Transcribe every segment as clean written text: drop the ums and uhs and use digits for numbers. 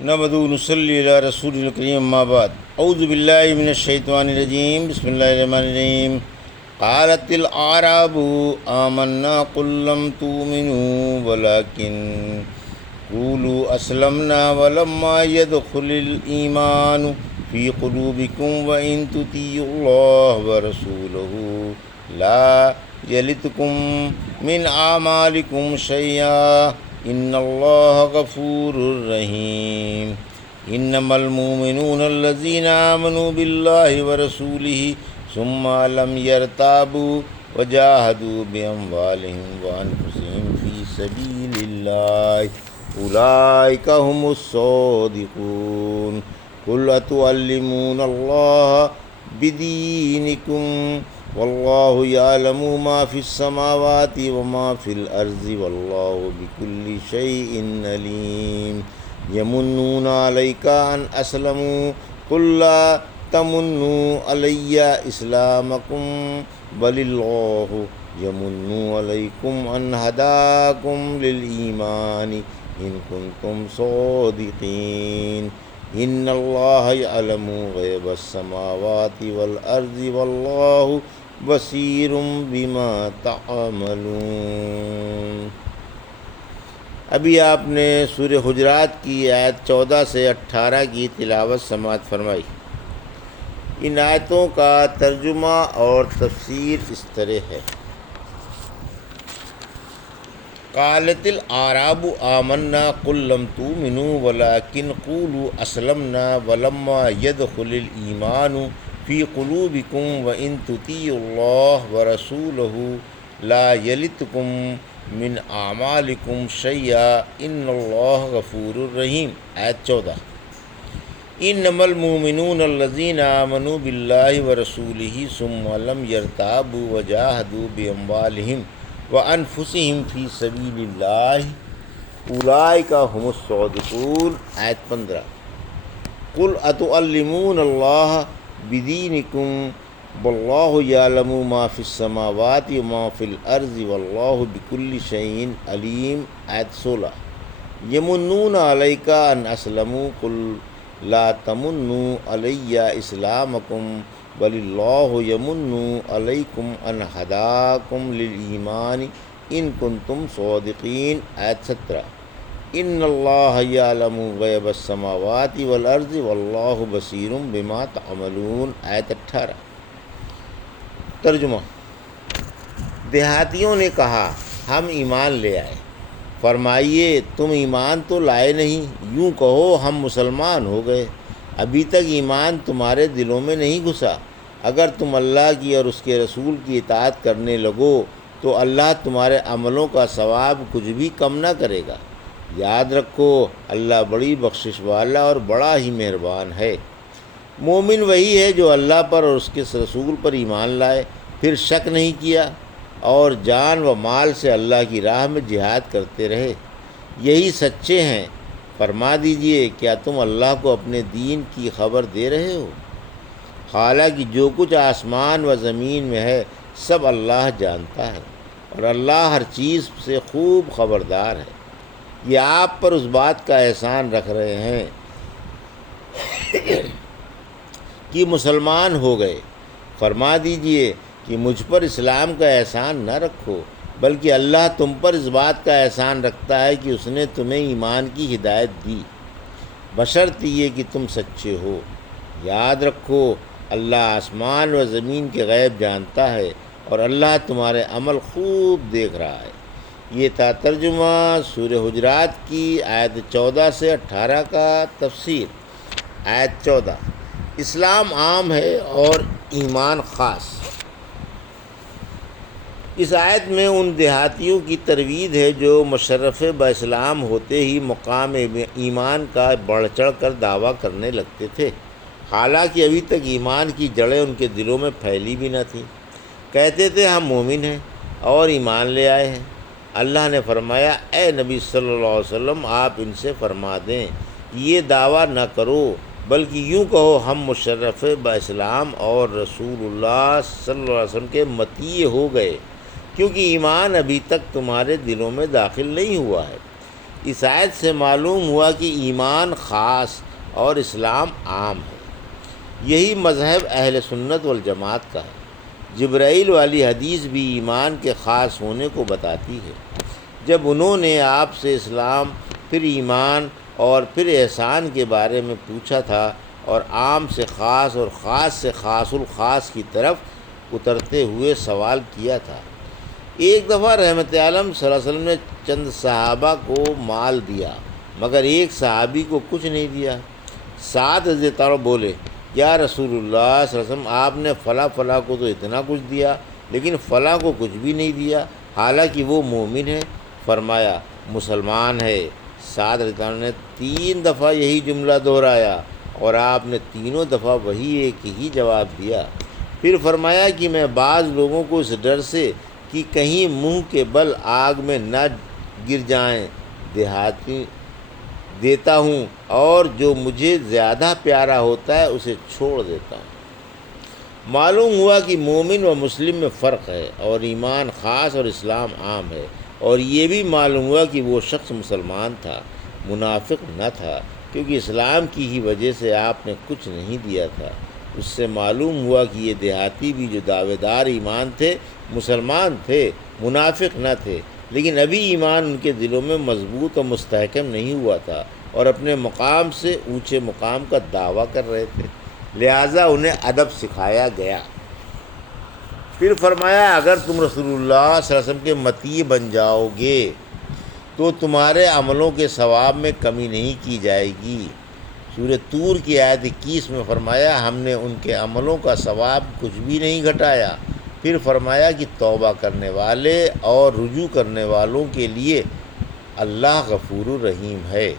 نحمدہ و نصلی علی رسول الکریم اما بعد اعوذ باللہ من الشیطان الرجیم بسم اللہ الرحمن الرحیم قالت الاعراب آمنا قل لم تؤمنوا ولكن قولوا اسلمنا ولما يدخل الایمان فی قلوبکم وان تطیعوا اللہ ورسولہ لا یلتکم من اعمالکم شیئا ان اللہ غفور رحیم انما المؤمنون الذین آمنوا باللہ ورسولہ ثم لم يرتابوا وجاہدوا باموالہم وانفسہم فی سبیل اللہ اولئک هم الصادقون قل اتعلمون اللہ بدینکم واللہ یعلم ما فی السماوات وما فی الارض واللہ بکل شیء علیم یمنون علیک ان اسلموا قل لا تمنوا علی اسلامکم بل اللہ یمن علیکم ان ہداکم للایمان ان کنتم صادقین ان اللہ یعلم غیب السماوات والارض واللہ بصیر بما تعملون۔ ابھی آپ نے سورہ حجرات کی آیت 14 سے 18 کی تلاوت سماعت فرمائی۔ ان آیتوں کا ترجمہ اور تفسیر اس طرح ہے۔ قالت الاعراب آمنا قل لم تؤمنوا ولكن قولوا اسلمنا ولما يدخل الایمان فی قلوبکم وان تطیعوا اللہ ورسولہ لا یلتکم من اعمالکم شیئا ان اللہ غفور رحیم۔ آیت 14۔ انما المؤمنون الذین آمنوا باللہ ورسولہ ثم لم یرتابوا وجاہدوا باموالہم وانفسہم فی سبیل اللہ اولئک هم الصادقون۔ آیت 15۔ قل اتعلمون اللہ بدینکم واللہ یعلم ما فی السماوات وما فی الارض واللہ بکل شیء علیم۔ آیت 16۔ یمنون علیک ان اسلموا قل لا تمنوا علی اسلامکم بل اللہ یمن علیکم ان ہداکم للایمان ان کنتم صادقین۔ آیت 17۔ ان اللہ یعلم غیب السماوات والارض واللہ بصیر بما تعملون۔ آیت 18۔ ترجمہ۔ دیہاتیوں نے کہا ہم ایمان لے آئے۔ فرمائیے تم ایمان تو لائے نہیں، یوں کہو ہم مسلمان ہو گئے۔ ابھی تک ایمان تمہارے دلوں میں نہیں گھسا۔ اگر تم اللہ کی اور اس کے رسول کی اطاعت کرنے لگو تو اللہ تمہارے عملوں کا ثواب کچھ بھی کم نہ کرے گا۔ یاد رکھو اللہ بڑی بخشش والا اور بڑا ہی مہربان ہے۔ مومن وہی ہے جو اللہ پر اور اس کے رسول پر ایمان لائے، پھر شک نہیں کیا اور جان و مال سے اللہ کی راہ میں جہاد کرتے رہے، یہی سچے ہیں۔ فرما دیجئے کیا تم اللہ کو اپنے دین کی خبر دے رہے ہو؟ حالانکہ جو کچھ آسمان و زمین میں ہے سب اللہ جانتا ہے اور اللہ ہر چیز سے خوب خبردار ہے۔ یہ آپ پر اس بات کا احسان رکھ رہے ہیں کہ مسلمان ہو گئے۔ فرما دیجئے کہ مجھ پر اسلام کا احسان نہ رکھو، بلکہ اللہ تم پر اس بات کا احسان رکھتا ہے کہ اس نے تمہیں ایمان کی ہدایت دی، بشرط یہ کہ تم سچے ہو۔ یاد رکھو اللہ آسمان و زمین کے غیب جانتا ہے اور اللہ تمہارے عمل خوب دیکھ رہا ہے۔ یہ تھا ترجمہ سورہ حجرات کی آیت 14 سے 18 کا تفسیر۔ آیت 14۔ اسلام عام ہے اور ایمان خاص۔ اس آیت میں ان دیہاتیوں کی ترویج ہے جو مشرف با اسلام ہوتے ہی مقام ایمان کا بڑھ چڑھ کر دعویٰ کرنے لگتے تھے، حالانکہ ابھی تک ایمان کی جڑیں ان کے دلوں میں پھیلی بھی نہ تھیں۔ کہتے تھے ہم مومن ہیں اور ایمان لے آئے ہیں۔ اللہ نے فرمایا اے نبی صلی اللہ علیہ وسلم آپ ان سے فرما دیں یہ دعویٰ نہ کرو، بلکہ یوں کہو ہم مشرف با اسلام اور رسول اللہ صلی اللہ علیہ وسلم کے مطیع ہو گئے، کیونکہ ایمان ابھی تک تمہارے دلوں میں داخل نہیں ہوا ہے۔ اس آیت سے معلوم ہوا کہ ایمان خاص اور اسلام عام ہے۔ یہی مذہب اہل سنت والجماعت کا ہے۔ جبرائیل والی حدیث بھی ایمان کے خاص ہونے کو بتاتی ہے۔ جب انہوں نے آپ سے اسلام، پھر ایمان اور پھر احسان کے بارے میں پوچھا تھا، اور عام سے خاص اور خاص سے خاص الخاص کی طرف اترتے ہوئے سوال کیا تھا۔ ایک دفعہ رحمت عالم صلی اللہ علیہ وسلم نے چند صحابہ کو مال دیا، مگر ایک صحابی کو کچھ نہیں دیا۔ سعد رضی اللہ عنہ بولے، یا رسول اللہ صلی اللہ علیہ وسلم، آپ نے فلاں فلاں کو تو اتنا کچھ دیا، لیکن فلاں کو کچھ بھی نہیں دیا، حالانکہ وہ مومن ہے۔ فرمایا، مسلمان ہے۔ سعد رضی اللہ عنہ نے 3 دفعہ یہی جملہ دہرایا، اور آپ نے تینوں دفعہ وہی ایک ہی جواب دیا۔ پھر فرمایا کہ میں بعض لوگوں کو اس ڈر سے کہ کہیں منہ کے بل آگ میں نہ گر جائیں دیتا ہوں، اور جو مجھے زیادہ پیارا ہوتا ہے اسے چھوڑ دیتا ہوں۔ معلوم ہوا کہ مومن و مسلم میں فرق ہے، اور ایمان خاص اور اسلام عام ہے۔ اور یہ بھی معلوم ہوا کہ وہ شخص مسلمان تھا، منافق نہ تھا، کیونکہ اسلام کی ہی وجہ سے آپ نے کچھ نہیں دیا تھا۔ اس سے معلوم ہوا کہ یہ دیہاتی بھی جو دعوے دار ایمان تھے، مسلمان تھے، منافق نہ تھے، لیکن ابھی ایمان ان کے دلوں میں مضبوط و مستحکم نہیں ہوا تھا، اور اپنے مقام سے اونچے مقام کا دعویٰ کر رہے تھے، لہٰذا انہیں ادب سکھایا گیا۔ پھر فرمایا، اگر تم رسول اللہ صلی اللہ علیہ وسلم کے مطیع بن جاؤ گے تو تمہارے عملوں کے ثواب میں کمی نہیں کی جائے گی۔ سورہ طور کی آیت 21 میں فرمایا، ہم نے ان کے عملوں کا ثواب کچھ بھی نہیں گھٹایا۔ پھر فرمایا کہ توبہ کرنے والے اور رجوع کرنے والوں کے لیے اللہ غفور الرحیم ہے۔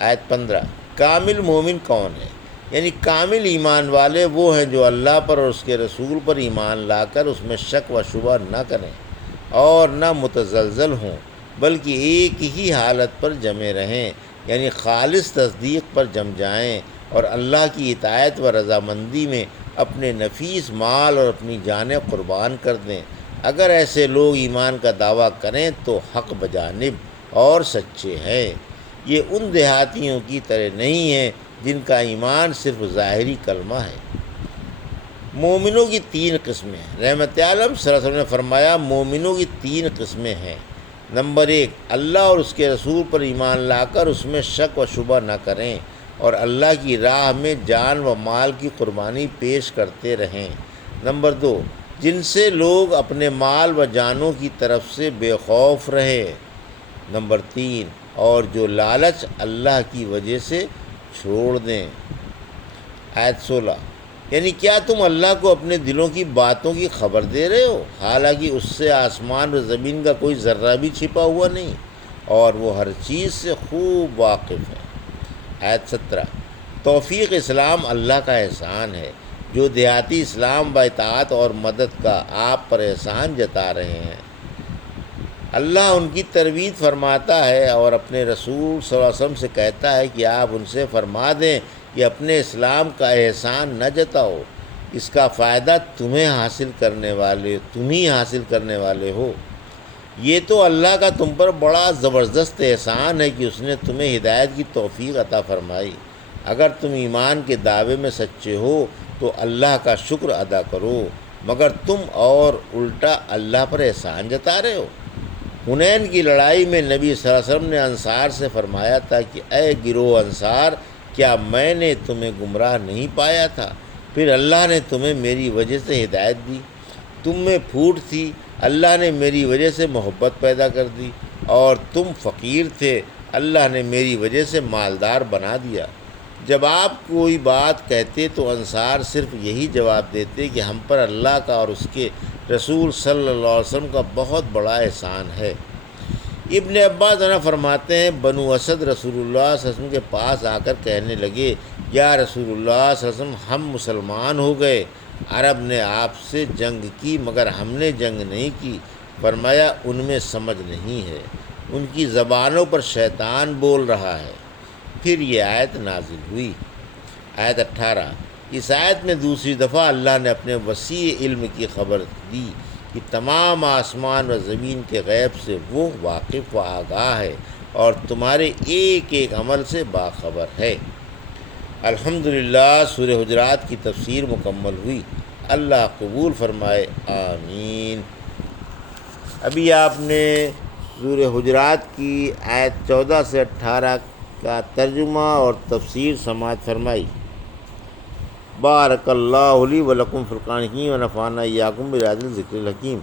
آیت 15، کامل مومن کون ہے؟ یعنی کامل ایمان والے وہ ہیں جو اللہ پر اور اس کے رسول پر ایمان لا کر اس میں شک و شبہ نہ کریں اور نہ متزلزل ہوں، بلکہ ایک ہی حالت پر جمے رہیں، یعنی خالص تصدیق پر جم جائیں، اور اللہ کی اطاعت و رضامندی میں اپنے نفیس مال اور اپنی جانیں قربان کر دیں۔ اگر ایسے لوگ ایمان کا دعویٰ کریں تو حق بجانب اور سچے ہیں۔ یہ ان دیہاتیوں کی طرح نہیں ہیں جن کا ایمان صرف ظاہری کلمہ ہے۔ مومنوں کی 3 قسمیں ہیں۔ رحمت عالم صلی اللہ علیہ وسلم نے فرمایا، مومنوں کی 3 قسمیں ہیں۔ نمبر 1، اللہ اور اس کے رسول پر ایمان لا کر اس میں شک و شبہ نہ کریں اور اللہ کی راہ میں جان و مال کی قربانی پیش کرتے رہیں۔ نمبر 2، جن سے لوگ اپنے مال و جانوں کی طرف سے بے خوف رہے۔ نمبر 3، اور جو لالچ اللہ کی وجہ سے چھوڑ دیں۔ آیت 16، یعنی کیا تم اللہ کو اپنے دلوں کی باتوں کی خبر دے رہے ہو، حالانکہ اس سے آسمان و زمین کا کوئی ذرہ بھی چھپا ہوا نہیں، اور وہ ہر چیز سے خوب واقف ہے۔ آیت 17، توفیق اسلام اللہ کا احسان ہے۔ جو دیہاتی اسلام با اطاعت اور مدد کا آپ پر احسان جتا رہے ہیں، اللہ ان کی ترویج فرماتا ہے اور اپنے رسول صلی اللہ علیہ وسلم سے کہتا ہے کہ آپ ان سے فرما دیں کہ اپنے اسلام کا احسان نہ جتاؤ، اس کا فائدہ تم ہی حاصل کرنے والے ہو۔ یہ تو اللہ کا تم پر بڑا زبردست احسان ہے کہ اس نے تمہیں ہدایت کی توفیق عطا فرمائی۔ اگر تم ایمان کے دعوے میں سچے ہو تو اللہ کا شکر ادا کرو، مگر تم اور الٹا اللہ پر احسان جتا رہے ہو۔ حنین کی لڑائی میں نبی صلی اللہ علیہ وسلم نے انصار سے فرمایا تھا کہ اے گروہ انصار، کیا میں نے تمہیں گمراہ نہیں پایا تھا؟ پھر اللہ نے تمہیں میری وجہ سے ہدایت دی۔ تم میں پھوٹ تھی، اللہ نے میری وجہ سے محبت پیدا کر دی، اور تم فقیر تھے، اللہ نے میری وجہ سے مالدار بنا دیا۔ جب آپ کوئی بات کہتے تو انصار صرف یہی جواب دیتے کہ ہم پر اللہ کا اور اس کے رسول صلی اللہ علیہ وسلم کا بہت بڑا احسان ہے۔ ابن عباس فرماتے ہیں، بنو اسد رسول اللہ صلی اللہ علیہ وسلم کے پاس آ کر کہنے لگے، یا رسول اللہ صلی اللہ علیہ وسلم، ہم مسلمان ہو گئے۔ عرب نے آپ سے جنگ کی مگر ہم نے جنگ نہیں کی۔ فرمایا، ان میں سمجھ نہیں ہے، ان کی زبانوں پر شیطان بول رہا ہے۔ پھر یہ آیت نازل ہوئی۔ آیت 18، اس آیت میں دوسری دفعہ اللہ نے اپنے وسیع علم کی خبر دی کہ تمام آسمان و زمین کے غیب سے وہ واقف و آگاہ ہے، اور تمہارے ایک ایک عمل سے باخبر ہے۔ الحمدللہ سورہ حجرات کی تفسیر مکمل ہوئی۔ اللہ قبول فرمائے، آمین۔ ابھی آپ نے سورہ حجرات کی آیت 14 سے 18 کا ترجمہ اور تفسیر سماعت فرمائی۔ بارک اللہ لی و لکم فی القرآن الحکیم و نفعنا ایاکم بہذا الذکر الحکیم۔